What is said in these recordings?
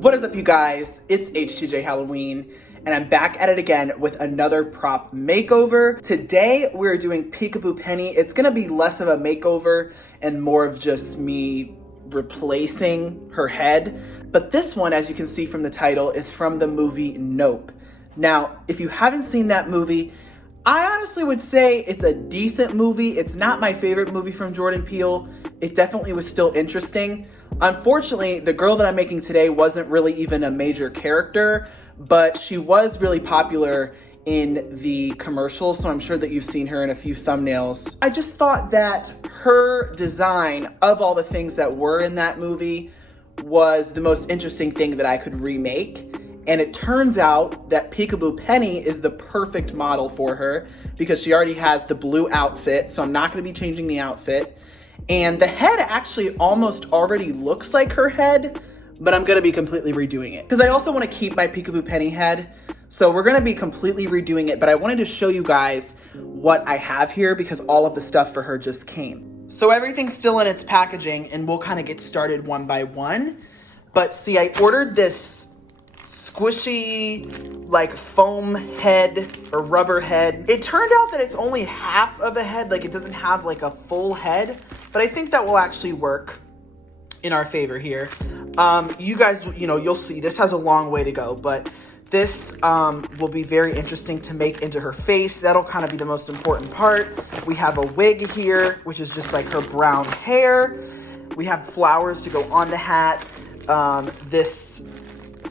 What is up, you guys? It's HTJ Halloween, and I'm back at it again with another prop makeover. Today, we're doing Peekaboo Penny. It's gonna be less of a makeover and more of just me replacing her head. But this one, as you can see from the title, is from the movie Nope. Now, if you haven't seen that movie, I honestly would say it's a decent movie. It's not my favorite movie from Jordan Peele. It definitely was still interesting. Unfortunately, the girl that I'm making today wasn't really even a major character, but she was really popular in the commercials, so I'm sure that you've seen her in a few thumbnails. I just thought that her design of all the things that were in that movie was the most interesting thing that I could remake. And it turns out that Peekaboo Penny is the perfect model for her because she already has the blue outfit, so I'm not going to be changing the outfit. And the head actually almost already looks like her head, but I'm going to be completely redoing it. Because I also want to keep my Peekaboo Penny head, so we're going to be completely redoing it. But I wanted to show you guys what I have here because all of the stuff for her just came. So everything's still in its packaging, and we'll kind of get started one by one. But see, I ordered this squishy like foam head or rubber head. It turned out that it's only half of a head, like it doesn't have like a full head, but I think that will actually work in our favor here. You guys, you'll see this has a long way to go, but this will be very interesting to make into her face. That'll kind of be the most important part. We have a wig here, which is just like her brown hair. We have flowers to go on the hat. This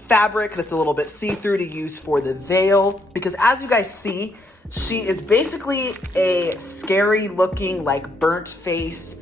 fabric that's a little bit see-through to use for the veil, because as you guys see, she is basically a scary looking like burnt face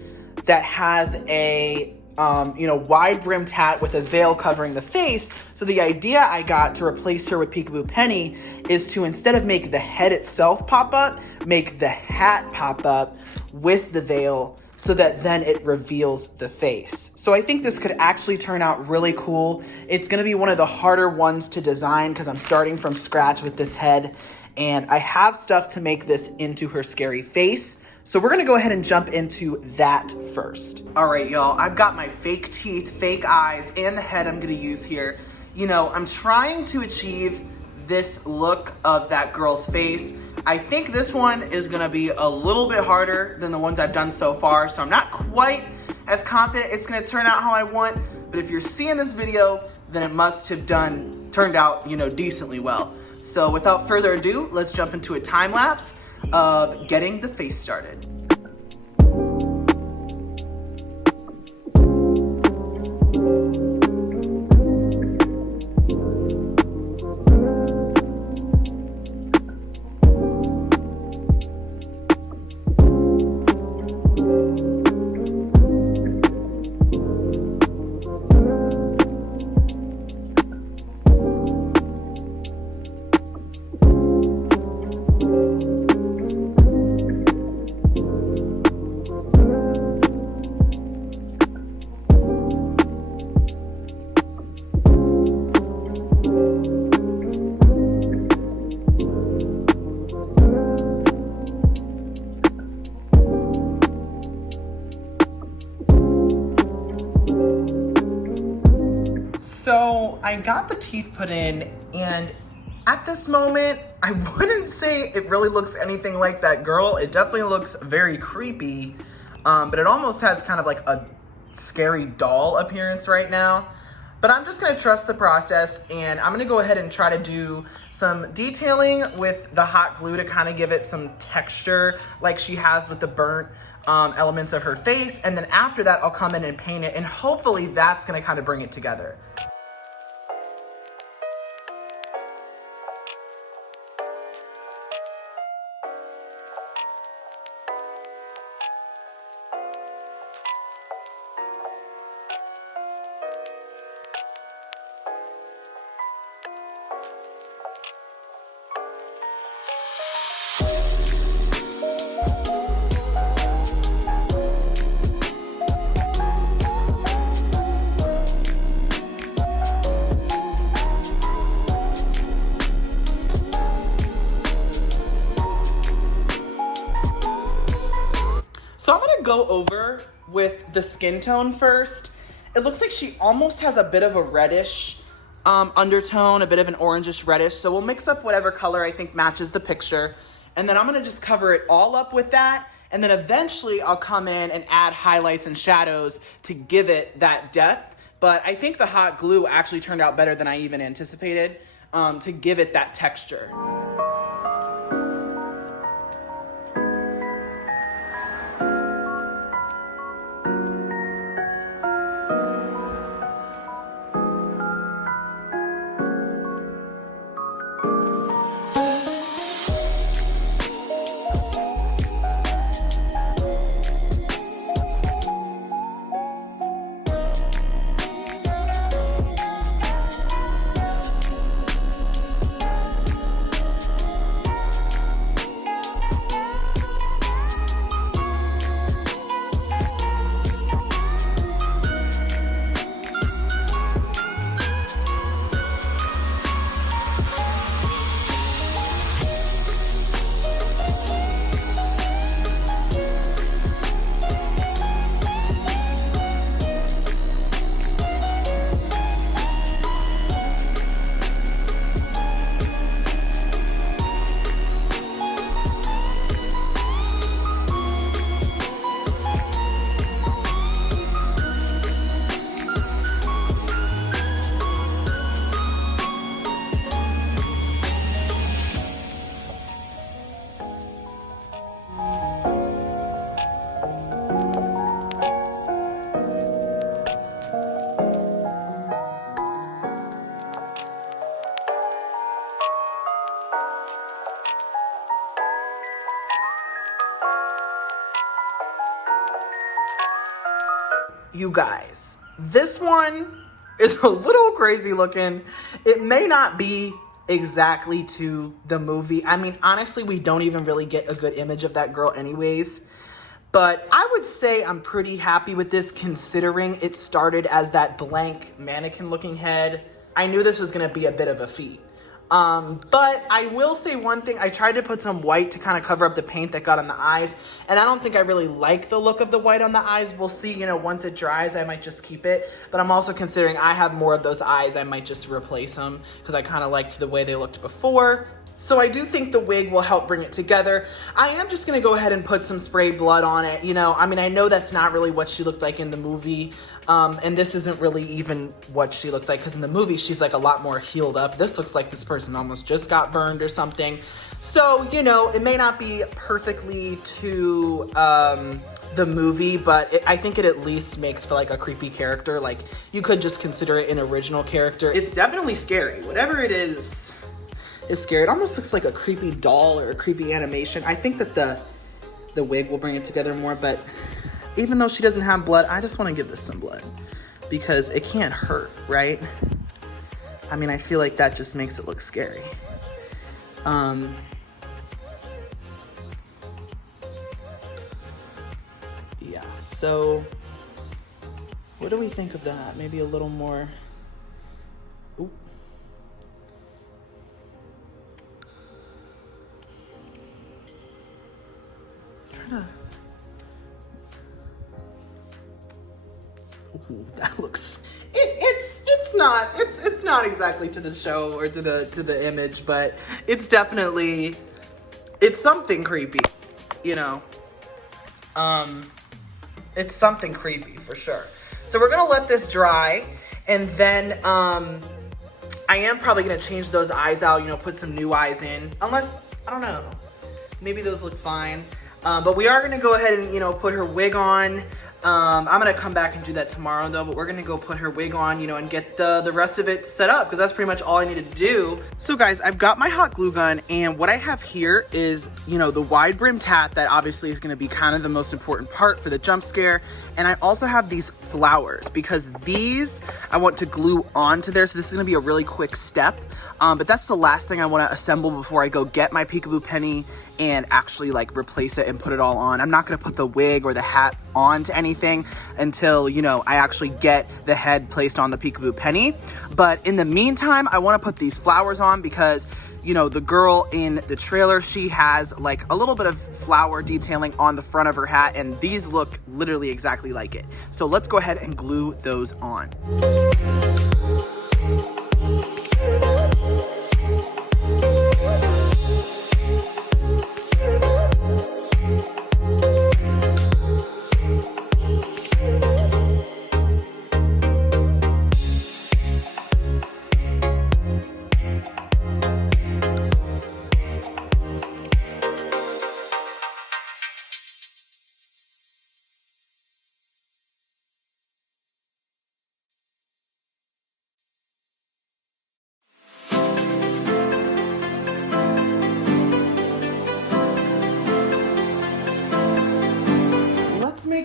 that has a wide brimmed hat with a veil covering the face. So the idea I got to replace her with Peekaboo Penny is to, instead of make the head itself pop up, make the hat pop up with the veil, so that then it reveals the face. So I think this could actually turn out really cool. It's gonna be one of the harder ones to design because I'm starting from scratch with this head, and I have stuff to make this into her scary face. So we're gonna go ahead and jump into that first. All right, y'all, I've got my fake teeth, fake eyes, and the head I'm gonna use here. I'm trying to achieve this look of that girl's face. I think this one is gonna be a little bit harder than the ones I've done so far, so I'm not quite as confident it's gonna turn out how I want, but if you're seeing this video, then it must have turned out, decently well. So without further ado, let's jump into a time lapse of getting the face started. So I got the teeth put in, and at this moment, I wouldn't say it really looks anything like that girl. It definitely looks very creepy, but it almost has kind of like a scary doll appearance right now. But I'm just gonna trust the process, and I'm gonna go ahead and try to do some detailing with the hot glue to kind of give it some texture like she has with the burnt elements of her face. And then after that, I'll come in and paint it, and hopefully that's gonna kind of bring it together. So I'm gonna go over with the skin tone first. It looks like she almost has a bit of a reddish undertone, a bit of an orangish reddish. So we'll mix up whatever color I think matches the picture. And then I'm gonna just cover it all up with that. And then eventually I'll come in and add highlights and shadows to give it that depth. But I think the hot glue actually turned out better than I even anticipated to give it that texture. You guys, this one is a little crazy looking. It may not be exactly to the movie. I mean, honestly, we don't even really get a good image of that girl anyways. But I would say I'm pretty happy with this considering it started as that blank mannequin looking head. I knew this was gonna be a bit of a feat. But I will say one thing, I tried to put some white to kind of cover up the paint that got on the eyes, and I don't think I really like the look of the white on the eyes. We'll see, you know, once it dries, I might just keep it, but I'm also considering I have more of those eyes, I might just replace them, because I kind of liked the way they looked before. So I do think the wig will help bring it together. I am just gonna go ahead and put some spray blood on it, you know, I mean, I know that's not really what she looked like in the movie, and this isn't really even what she looked like, because in the movie, she's like a lot more healed up. This looks like this person almost just got burned or something. So, you know, it may not be perfectly to the movie, but I think it at least makes for like a creepy character. Like, you could just consider it an original character. It's definitely scary. Whatever it is scary. It almost looks like a creepy doll or a creepy animation. I think that the wig will bring it together more, but even though she doesn't have blood, I just want to give this some blood because it can't hurt, right? I mean, I feel like that just makes it look scary. Yeah, so what do we think of that? Maybe a little more. Ooh. Ooh, that looks. It's not exactly to the show or to the image, but it's definitely something creepy, you know. It's something creepy for sure. So we're gonna let this dry, and then I am probably gonna change those eyes out, you know, put some new eyes in, unless, I don't know, maybe those look fine. But we are gonna go ahead and, you know, put her wig on. I'm gonna come back and do that tomorrow though, but we're gonna go put her wig on, you know, and get the rest of it set up, because that's pretty much all I needed to do. So guys, I've got my hot glue gun, and what I have here is, you know, the wide brimmed hat that obviously is gonna be kind of the most important part for the jump scare. And I also have these flowers because these I want to glue onto there. So this is gonna be a really quick step. But that's the last thing I wanna assemble before I go get my peekaboo penny and actually like replace it and put it all on. I'm not gonna put the wig or the hat onto anything until, you know, I actually get the head placed on the peekaboo penny. But in the meantime, I wanna put these flowers on because, you know, the girl in the trailer, she has like a little bit of flower detailing on the front of her hat, and these look literally exactly like it. So let's go ahead and glue those on.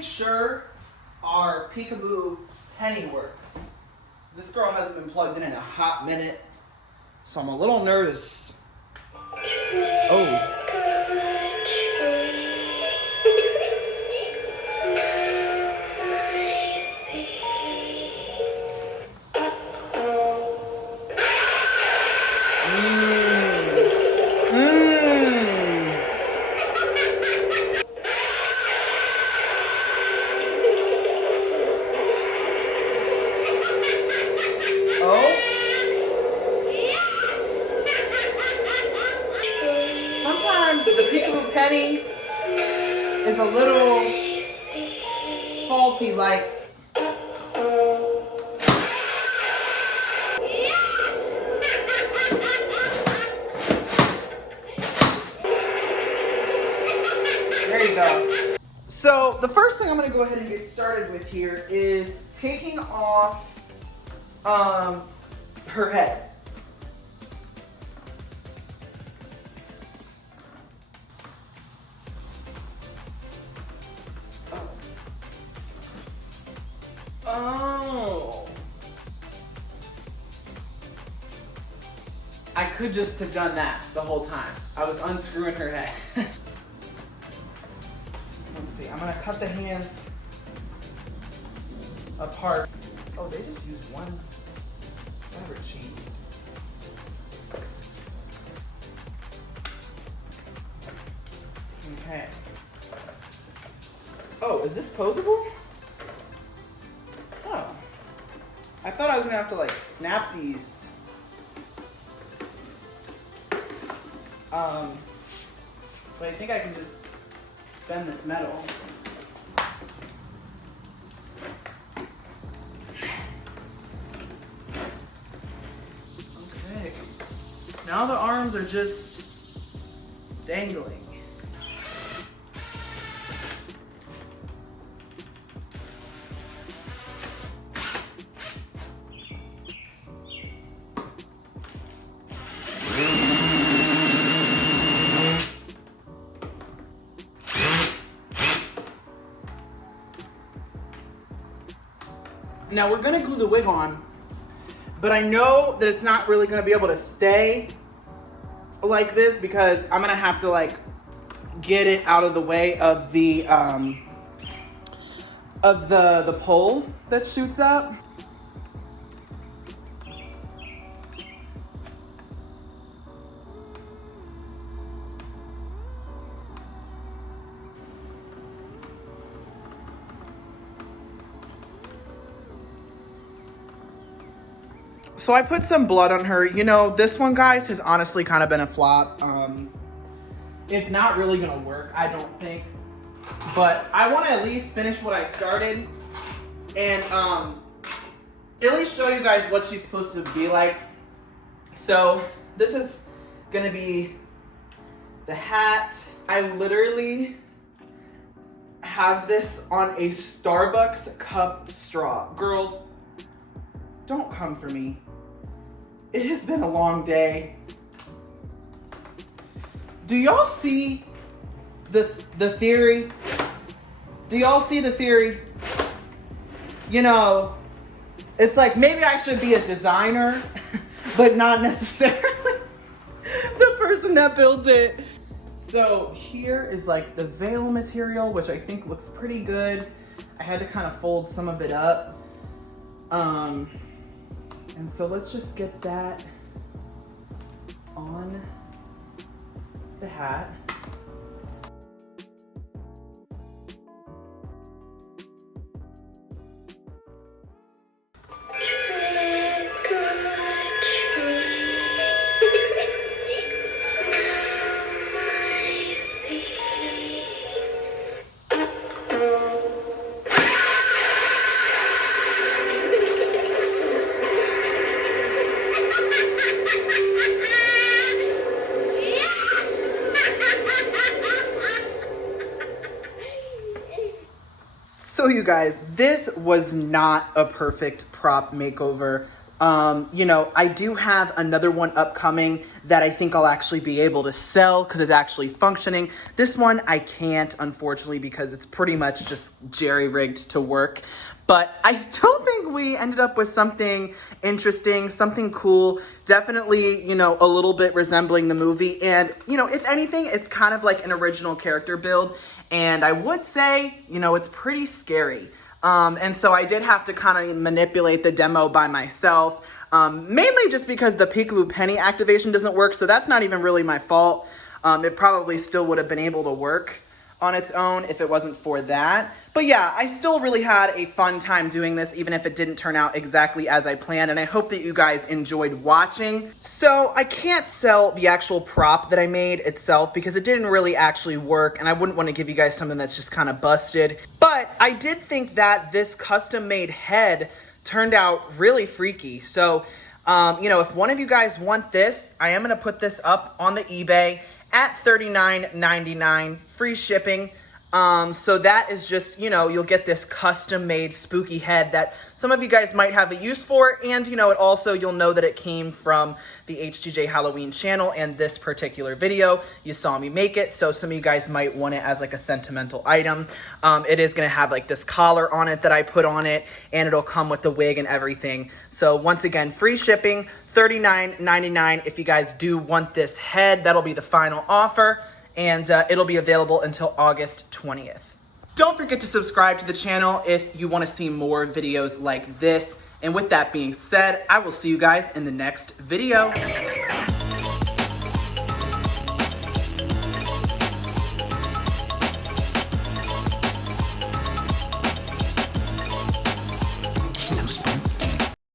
make sure our peekaboo penny works. This girl hasn't been plugged in a hot minute, so I'm a little nervous. Oh. Sometimes the peekaboo penny is a little faulty, like there you go. So the first thing I'm going to go ahead and get started with here is taking off her head. Oh. I could just have done that the whole time. I was unscrewing her head. Let's see, I'm gonna cut the hands apart. Oh, they just used one fabric sheet. Okay. Oh, is this posable? Oh. I thought I was gonna have to like snap these. But I think I can just bend this metal. Okay. Now the arms are just dangling. Now we're gonna glue the wig on, but I know that it's not really gonna be able to stay like this because I'm gonna have to like get it out of the way of the pole that shoots up. So I put some blood on her. You know, this one, guys, has honestly kind of been a flop. It's not really gonna work, I don't think. But I want to at least finish what I started and at least show you guys what she's supposed to be like. So this is gonna be the hat. I literally have this on a Starbucks cup straw. Girls, don't come for me. It has been a long day. Do y'all see the theory? Do y'all see the theory? You know, it's like maybe I should be a designer, but not necessarily the person that builds it. So here is like the veil material, which I think looks pretty good. I had to kind of fold some of it up. And so let's just get that on the hat. So you guys, this was not a perfect prop makeover. You know, I do have another one upcoming that I think I'll actually be able to sell because it's actually functioning. This one I can't, unfortunately, because it's pretty much just jerry-rigged to work. But I still think we ended up with something interesting, something cool, definitely, you know, a little bit resembling the movie. And, you know, if anything, it's kind of like an original character build. And I would say, you know, it's pretty scary. And so I did have to kind of manipulate the demo by myself, mainly just because the Peekaboo Penny activation doesn't work. So that's not even really my fault. It probably still would have been able to work on its own if it wasn't for that. But yeah, I still really had a fun time doing this, even if it didn't turn out exactly as I planned, and I hope that you guys enjoyed watching. So I can't sell the actual prop that I made itself because it didn't really actually work, and I wouldn't want to give you guys something that's just kind of busted. But I did think that this custom-made head turned out really freaky. So, you know, if one of you guys want this, I am going to put this up on the eBay at $39.99, free shipping. So that is just, you know, you'll get this custom made spooky head that some of you guys might have a use for. And, you know, it also, you'll know that it came from the HTJ Halloween channel and this particular video. You saw me make it. So some of you guys might want it as like a sentimental item. It is going to have like this collar on it that I put on it, and it'll come with the wig and everything. So once again, free shipping, $39.99. If you guys do want this head, that'll be the final offer. And it'll be available until August 20th. Don't forget to subscribe to the channel if you want to see more videos like this. And with that being said, I will see you guys in the next video.